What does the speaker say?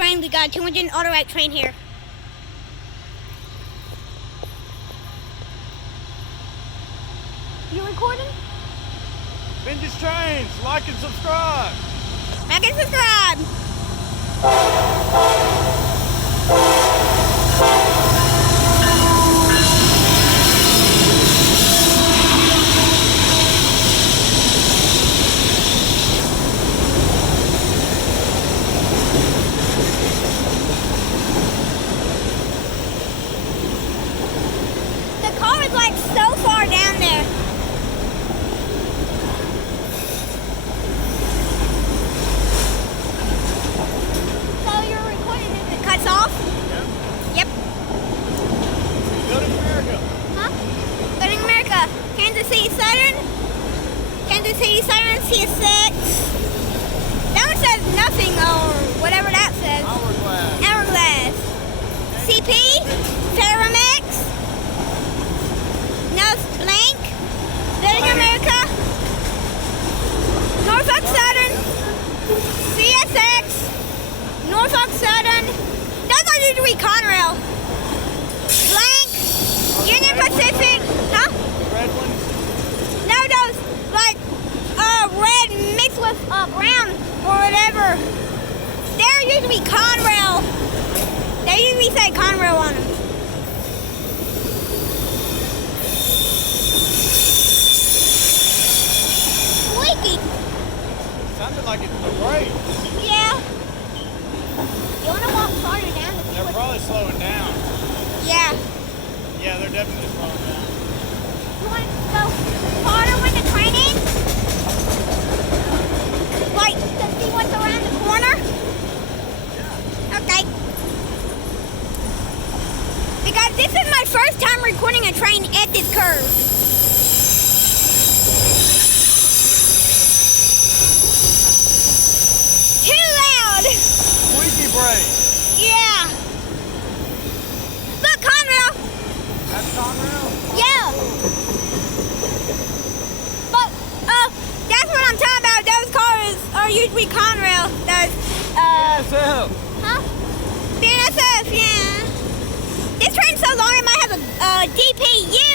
train. We got a 200 autorack train here. You recording? Vintage Trains, like and subscribe. Like and subscribe. The car is like so far down there. So you're recording if it cuts off? Yep. Go to America. Huh? Good in America. Kansas City Southern. Kansas City Southern C6. That one says nothing or whatever that says. Hourglass. Hourglass. CP. Ceramics. No blank. Good in America. Norfolk Southern. CSX. Norfolk Southern. Those are usually Conrail. Blank. Union Pacific. Huh? The red ones. No, those like red mixed with brown or whatever. They're usually Conrail. They usually say Conrail on them. Squeaky. Sounded like it's the brakes. Yeah. You wanna walk farther down to see They're what? probably slowing down. Yeah. Yeah, they're definitely slowing down. You want to go farther with the train in? Like to see what's around the corner? Yeah. Okay. Because this is my first time recording a train at this curve. Too loud. Squeaky brake. Yeah. Look, Conrail. That's Conrail? Yeah. But that's what I'm talking about. Those cars are usually Conrail. Those BNSF. huh? BNSF, yeah. This train's so long it might have a DPU.